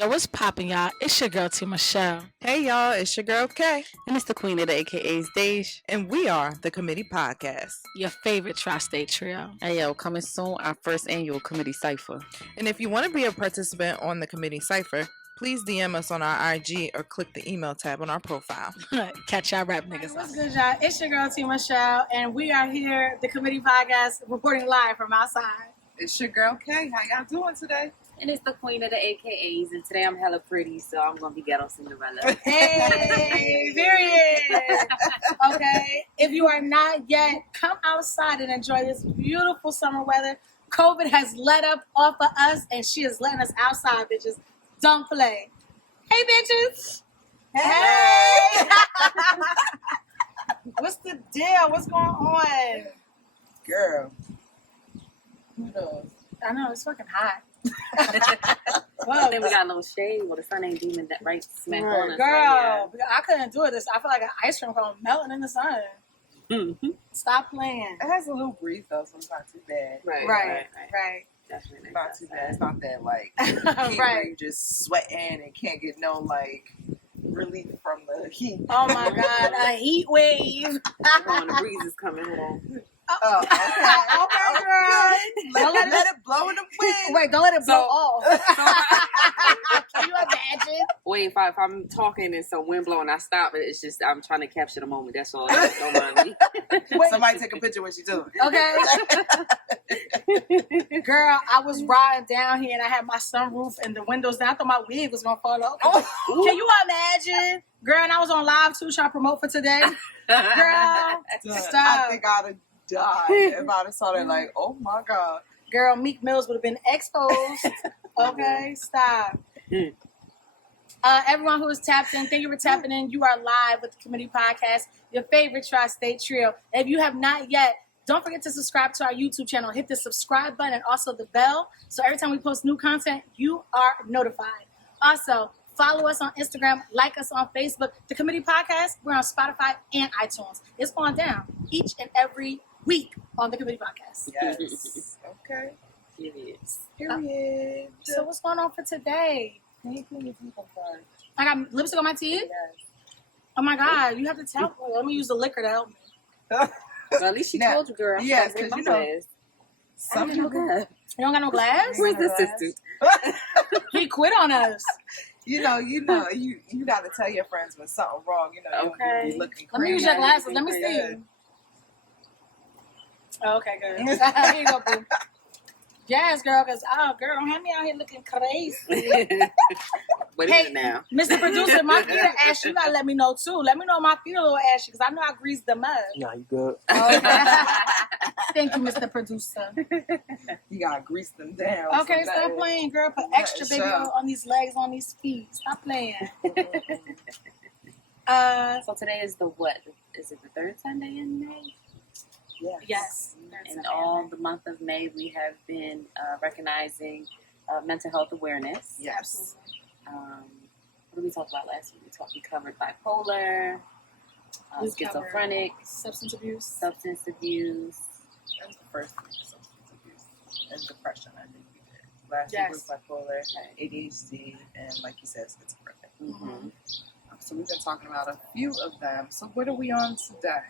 Yo, what's poppin', y'all? It's your girl, T. Michelle. Hey y'all, it's your girl Kay, And it's the queen of the AKAs, Dej. and we are the Committee Podcast. Your favorite tri-state trio. Hey yo, coming soon, our first annual committee cipher. And if you want to be a participant on the Committee Cipher, please DM us on our IG or click the email tab on our profile. Catch y'all rap niggas. What's good, y'all? It's your girl, T. Michelle, and we are here, the Committee Podcast, reporting live from outside. It's your girl Kay. How y'all doing today? And it's the queen of the AKAs, and today I'm hella pretty, so I'm gonna be ghetto Cinderella. Hey, period. Okay, if you are not yet, come outside and enjoy this beautiful summer weather. COVID has let up off of us, and she is letting us outside, bitches. Don't play. Hey, bitches. Hey. What's the deal? What's going on? Girl. Who knows? I know, it's fucking hot. Well, then we got a little shade. Well, the sun ain't beaming that right smack on us. Girl, Right I couldn't do it. I feel like an ice cream cone melting in the sun. here. Stop playing. It has a little breeze though, so it's not too bad. Right. Definitely Not too bad. It's not that like Right. you just sweating and can't get no like relief from the heat. Oh my God, a heat wave. The breeze is coming. Hold on. Oh, okay, girl. Let it blow in the wind. Wait, don't let it blow So- off. Can you imagine? Wait, if I'm talking and some wind blowing, I stop. It's just I'm trying to capture the moment. That's all. Don't mind me. Wait, Somebody take a picture when she's doing okay. Girl, I was riding down here and I had my sunroof and the windows down. I thought my wig was gonna fall off. Can you imagine? Girl, and I was on live too, trying to promote for today. Girl, stop. I think I'd have died if I'd have saw that. Like, oh my God. Girl, Meek Mills would have been exposed. Okay, stop. Everyone who is tapped in, thank you for tapping in. You are live with the Committee Podcast, your favorite tri-state trio. If you have not yet, don't forget to subscribe to our YouTube channel. Hit the subscribe button and also the bell. So every time we post new content, you are notified. Also, follow us on Instagram, like us on Facebook. The Committee Podcast, we're on Spotify and iTunes. It's going down each and every week on the Committee Podcast. Yes. Okay. Period. So what's going on for today? I got lipstick on my teeth? Oh my God, you have to tell me. Let me use the liquor to help me. Well, at least she Now, told you, girl. yes, Because 'cause you know, some people, You don't got no glass? Where's the assistant? He quit on us. you got to tell your friends when something wrong. You know, Okay. you be looking Let me crazy. use your glasses. Let me see. Oh, okay, good. Here you go, boo. Yes, girl, because, girl, don't have me out here looking crazy. Wait a Hey, minute now. Mr. Producer, my feet are ashy. You got to let me know, too. Let me know my feet are a little ashy, because I know I greased them up. Nah, you good. Okay. Thank you, Mr. Producer. You got to grease them down. Okay, so stop that- playing, girl. Put that extra is baby so. oil on these legs, on these feet. Stop playing. So today is the what? Is it the third Sunday in May? Yes. And all the month of May, we have been recognizing mental health awareness. Yes. What did we talk about last week? We covered bipolar, We schizophrenic, Substance abuse. substance abuse. That was the first thing. Substance abuse and depression, I think we did. Last Yes. week was bipolar, ADHD, and like you said, schizophrenic. Mm-hmm. So we've been talking about a few of them. So what are we on today?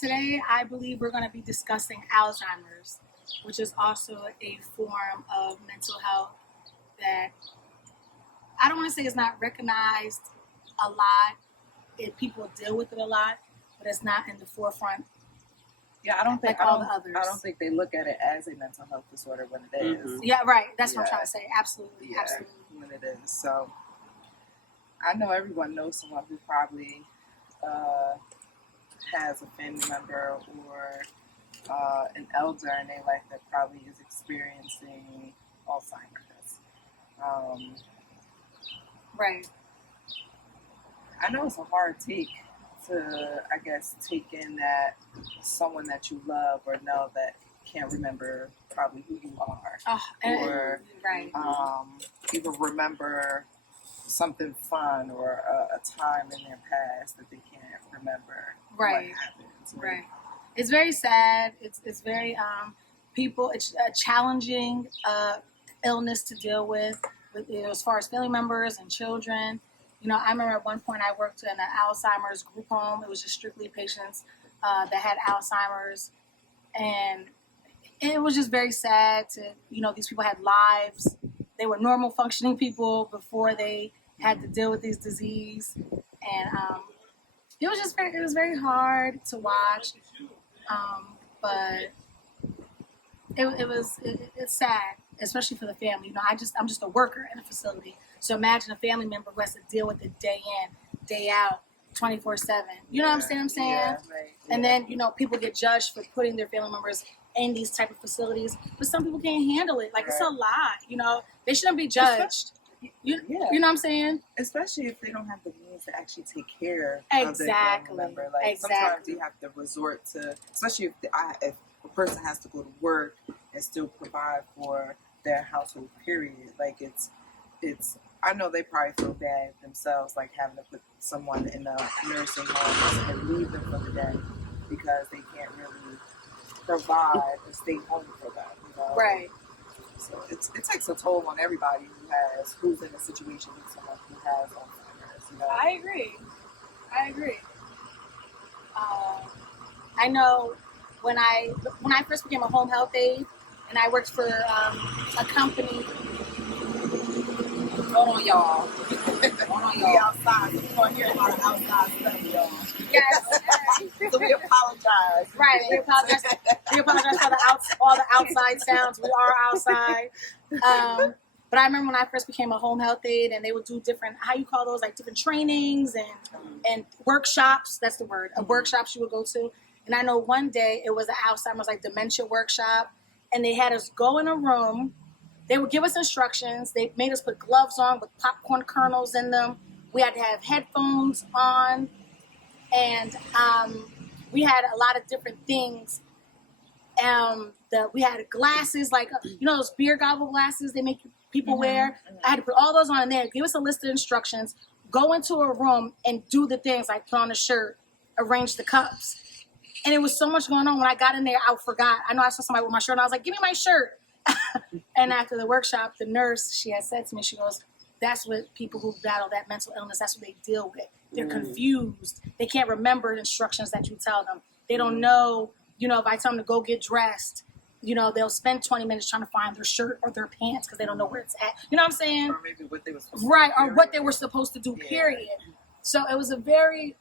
Today, I believe we're going to be discussing Alzheimer's, which is also a form of mental health that I don't want to say it's not recognized a lot. People deal with it a lot, but it's not in the forefront. Yeah, I don't think Like all the others. I don't think they look at it as a mental health disorder when it is. Mhm. Yeah, right. That's what I'm Yeah. trying to say. Absolutely. Yeah, Absolutely. when it is. So I know everyone knows someone who probably has a family member or an elder in their life that probably is experiencing Alzheimer's. Right. I know it's a hard take to, I guess, take in that someone that you love or know that can't remember probably who you are. Oh, Or, right. Even remember something fun or a time in their past that they can't remember Right. what happened. Right. It's very sad. It's very it's challenging illness to deal with as far as family members and children. You know, I remember at one point I worked in an Alzheimer's group home. It was just strictly patients that had Alzheimer's, and it was just very sad to, you know, these people had lives. They were normal functioning people before they had to deal with this disease. And it was very hard to watch. But it's sad, especially for the family. You know, I'm just a worker in a facility. So imagine a family member who has to deal with it day in, day out, 24/7. You know what I'm saying? Yeah, right. And then, you know, people get judged for putting their family members in these type of facilities, but some people can't handle it. Like, it's a lot, you know. They shouldn't be judged. You know what I'm saying? Especially if they don't have the means to actually take care of their Exactly. family member. Like, sometimes you have to resort to, especially if a person has to go to work and still provide for their household, period. Like, it's I know they probably feel bad themselves, like having to put someone in a nursing home and leave them for the day because they can't really provide or stay home for them. You know? Right. So it takes a toll on everybody who's in a situation with someone who has Alzheimer's. You know? I agree. I know when I first became a home health aide, and I worked for a company. Hold on, y'all. We outside, so we're going to hear a lot of outside stuff, y'all. Yes. So we apologize. Right. We apologize for all the outside sounds. We are outside. But I remember when I first became a home health aide, and they would do different, how you call those, like different trainings and workshops. That's the word. Workshops you would go to. And I know one day it was an Alzheimer's, like dementia workshop, and they had us go in a room. They would give us instructions. They made us put gloves on with popcorn kernels in them. We had to have headphones on. And we had a lot of different things. We had glasses, like, you know, those beer gobble glasses they make people wear. I had to put all those on in there, give us a list of instructions, go into a room and do the things like put on a shirt, arrange the cups. And it was so much going on. When I got in there, I forgot. I know I saw somebody with my shirt, and I was like, give me my shirt. And after the workshop, the nurse, she had said to me, she goes, that's what people who battle that mental illness, that's what they deal with. They're confused. They can't remember the instructions that you tell them. They don't know, you know, if I tell them to go get dressed, you know, they'll spend 20 minutes trying to find their shirt or their pants because they don't know where it's at. You know what I'm saying? Or maybe what they were supposed to Right, do. or what they were supposed to do, period. So it was a very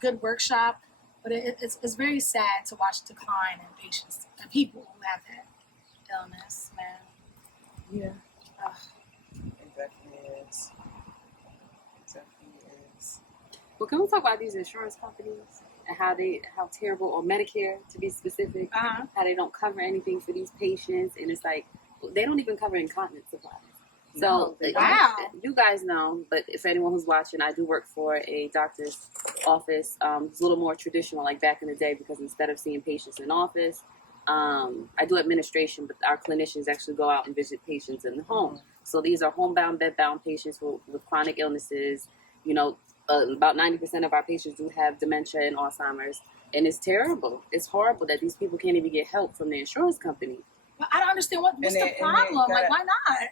good workshop, but it's very sad to watch decline in patients, people who have that illness, man. Yeah. Ugh. It definitely is. It definitely is. Well, can we talk about these insurance companies and how terrible, or Medicare to be specific, Uh-huh. how they don't cover anything for these patients, and it's like they don't even cover incontinence supplies. So No, they don't. Wow. you guys know, but if anyone who's watching, I do work for a doctor's office. It's a little more traditional, like back in the day, because instead of seeing patients in office, I do administration, but our clinicians actually go out and visit patients in the home. So these are homebound, bedbound patients with chronic illnesses. You know, about 90% of our patients do have dementia and Alzheimer's, and it's terrible. It's horrible that these people can't even get help from the insurance company. Well, I don't understand what's And the they problem. Like, gotta- why not?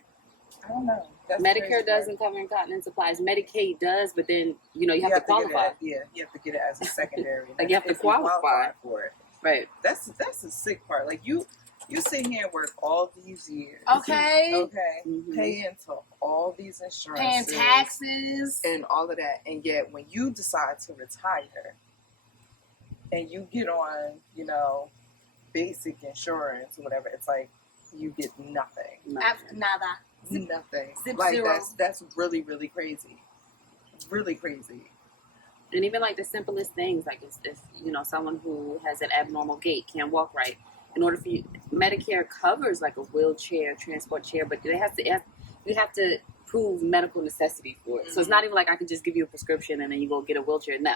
I don't know. That's Medicare crazy, doesn't cover incontinence supplies. Medicaid does, but then you know you have to get qualify. it. You have to get it as a secondary. Like, you have to if qualify. for it. Right. That's the sick part. Like you sit here and work all these years. Okay. Okay. Mhm. Pay into all these insurance. Paying taxes. and all of that, and yet when you decide to retire and you get on, you know, basic insurance or whatever, it's like you get nothing. Nada. Nothing. Zip like zero. that's really, really crazy. Really crazy. And even like the simplest things, like if you know someone who has an abnormal gait, can't walk right, in order for you, Medicare covers like a wheelchair, transport chair, but you have to prove medical necessity for it. So it's not even like I can just give you a prescription and then you go get a wheelchair. No,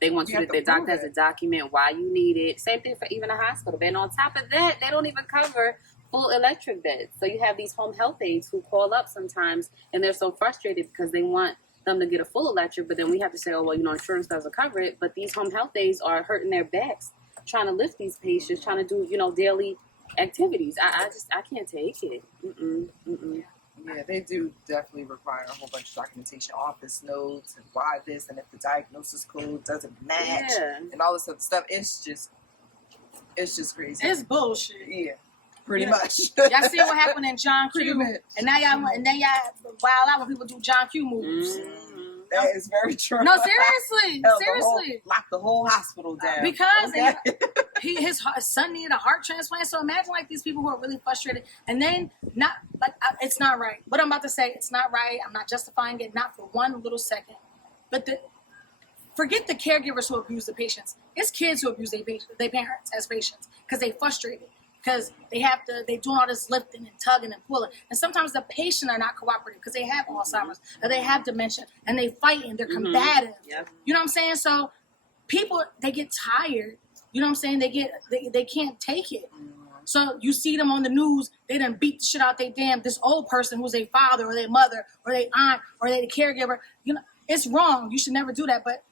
they want You you have to. to The doctor prove has to it. document why you need it. Same thing for even a hospital bed. And on top of that, they don't even cover full electric beds. So you have these home health aides who call up sometimes and they're so frustrated because they want them to get a full electric, but then we have to say, oh, well, you know, insurance doesn't cover it. But these home health aides are hurting their backs, trying to lift these patients, trying to do, you know, daily activities. I can't take it. Mm-mm. Yeah, they do definitely require a whole bunch of documentation, office notes, and why this, and if the diagnosis code doesn't match, Yeah. and all this other stuff. It's just crazy. It's bullshit. Yeah, pretty Yeah. much. Y'all see what happened in John Pretty Q, much. and now y'all wild out when people do John Q moves. That is very true. No, seriously, Held seriously. lock the whole hospital down. Because Okay? his son needed a heart transplant. So imagine like these people who are really frustrated, and then not like it's not right. What I'm about to say, it's not right. I'm not justifying it, not for one little second. But forget the caregivers who abuse the patients. It's kids who abuse their parents as patients because they frustrated. Because they doing all this lifting and tugging and pulling. And sometimes the patient are not cooperative because they have Alzheimer's or they have dementia and they fight and they're combative. Yep. You know what I'm saying? So people, they get tired. You know what I'm saying? They can't take it. So you see them on the news, they done beat the shit out this old person who's their father or their mother or their aunt or their caregiver. You know, it's wrong. You should never do that. But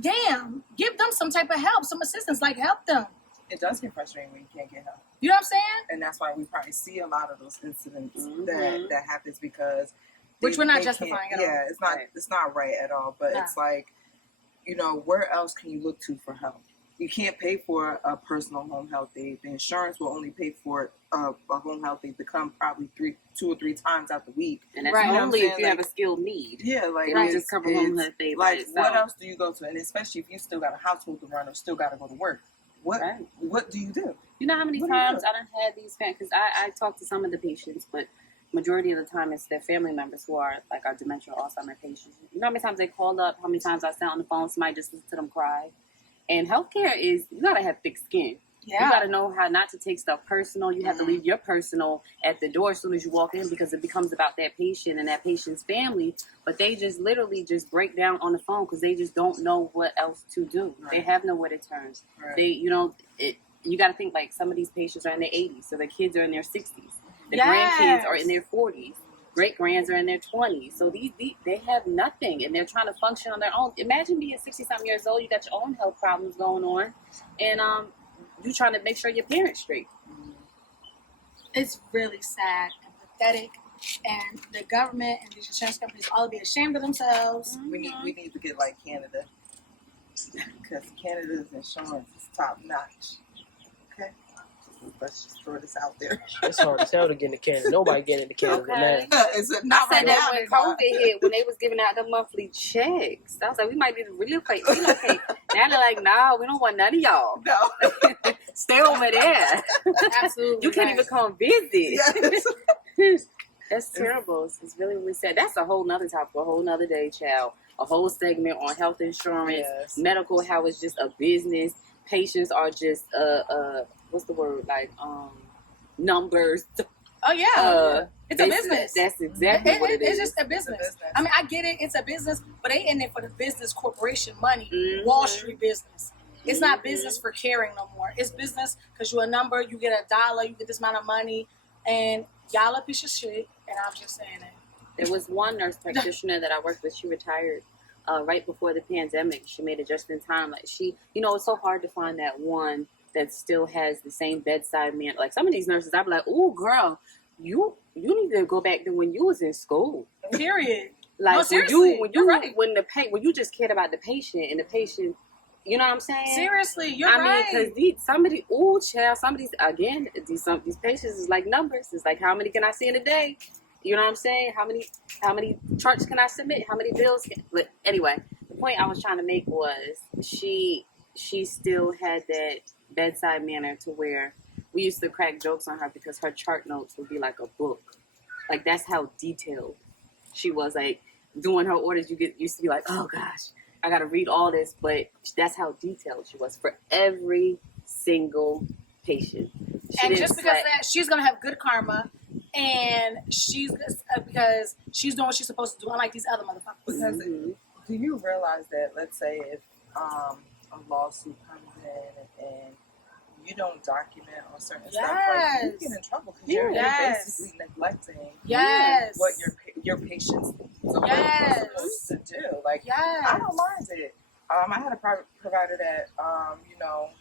damn, give them some type of help, some assistance, like help them. It does get frustrating when you can't get help. You know what I'm saying? And that's why we probably see a lot of those incidents that happens because Which we're not they justifying can't- at all. Yeah, it's not Right. it's not right at all. But No. it's like, where else can you look to for help? You can't pay for a personal home health aid. The insurance will only pay for a home health aid to come probably 2 or 3 times out the week. And that's Right. You know what only I'm if you saying? have a skilled need. Yeah, like They don't it's- just cover home it's- health aid by Like, what itself. else do you go to? And especially if you still got a household to run or still got to go to work. Right. What do you do? You know how many What do you times do? I done had these fans, because I talk to some of the patients, but majority of the time it's their family members who are like our dementia or Alzheimer's patients. You know how many times they called up, how many times I sat on the phone, somebody just listened to them cry. And healthcare is, you gotta have thick skin. You gotta know how not to take stuff personal. You have to leave your personal at the door as soon as you walk in because it becomes about that patient and that patient's family. But they just literally just break down on the phone because they just don't know what else to do. Right. They have nowhere to turn. Right. You got to think like some of these patients are in their 80s, so their kids are in their 60s. The Yes. grandkids are in their 40s. Great grands are in their 20s. So these they have nothing, and they're trying to function on their own. Imagine being 60-something years old, you got your own health problems going on, and you trying to make sure your parents straight. It's really sad and pathetic. And the government and these insurance companies all be ashamed of themselves. We need to get like Canada because Canada's insurance is top notch. Okay, let's just throw this out there. It's hard as hell to get into Canada. Nobody getting into Canada Okay. now. Is it I not said right that now? when It's not. COVID hit, when they was giving out the monthly checks. I was like, we might need to relocate. Now they're like, nah, we don't want none of y'all. No. Stay over there. Absolutely. You can't even come visit. Yes. That's terrible. It's really, really sad. That's a whole nother topic, a whole nother day, child. A whole segment on health insurance, Yes. medical, how it's just a business. Patients are just what's the word? Like numbers. Oh yeah, it's a business. That's exactly what it is. It's just a business. I mean, I get it. It's a business, but they in there for the business corporation money, Mhm. Wall Street business. It's not business for caring no more. It's business because you're a number. You get $1. You get this amount of money, and y'all a piece of shit. And I'm just saying it. There was one nurse practitioner that I worked with. She retired right before the pandemic. She made it just in time. Like it's so hard to find that one that still has the same bedside manner. Like some of these nurses, I'd be like, "Oh, girl, you need to go back to when you was in school." Period. Like No, seriously, when you're right. when you just cared about the patient and the patient. You know what I'm saying? Seriously, you're I right. mean, because some of these patients is like numbers. It's like, how many can I see in a day? You know what I'm saying? How many charts can I submit? How many bills? But anyway, the point I was trying to make was she still had that bedside manner to where we used to crack jokes on her because her chart notes would be like a book. Like that's how detailed she was. Like doing her orders, used to be like, oh gosh, I got to read all this, but that's how detailed she was for every single patient. And just because of that, she's gonna have good karma, and because she's doing what she's supposed to do, unlike these other motherfuckers. Because Mhm. do you realize that, let's say, if a lawsuit comes in and you don't document on certain stuff, like, you Yes. get in trouble because you're Yes. basically neglecting Yes. what your patients are Yes. supposed to do. Like, Yes. I don't mind it. I had a private provider that,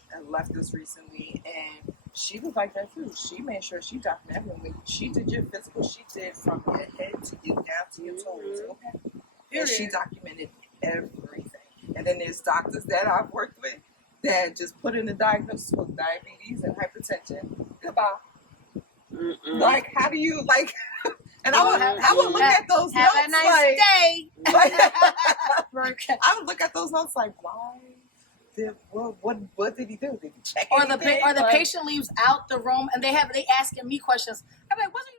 had left us recently, and she was like that too. She made sure she documented everything. When she did your physical, she did from your head to you down to your toes. Okay. And she documented everything. And then there's doctors that I've worked with that just put in the diagnosis with diabetes and hypertension. Goodbye. Mm-mm. Like, how do you like? And I would look at those Have notes a nice like, day. I would look at those notes like, why? What did he do? Did he check Or the anything? or the Like, patient leaves out the room and they asking me questions. I'm like, wasn't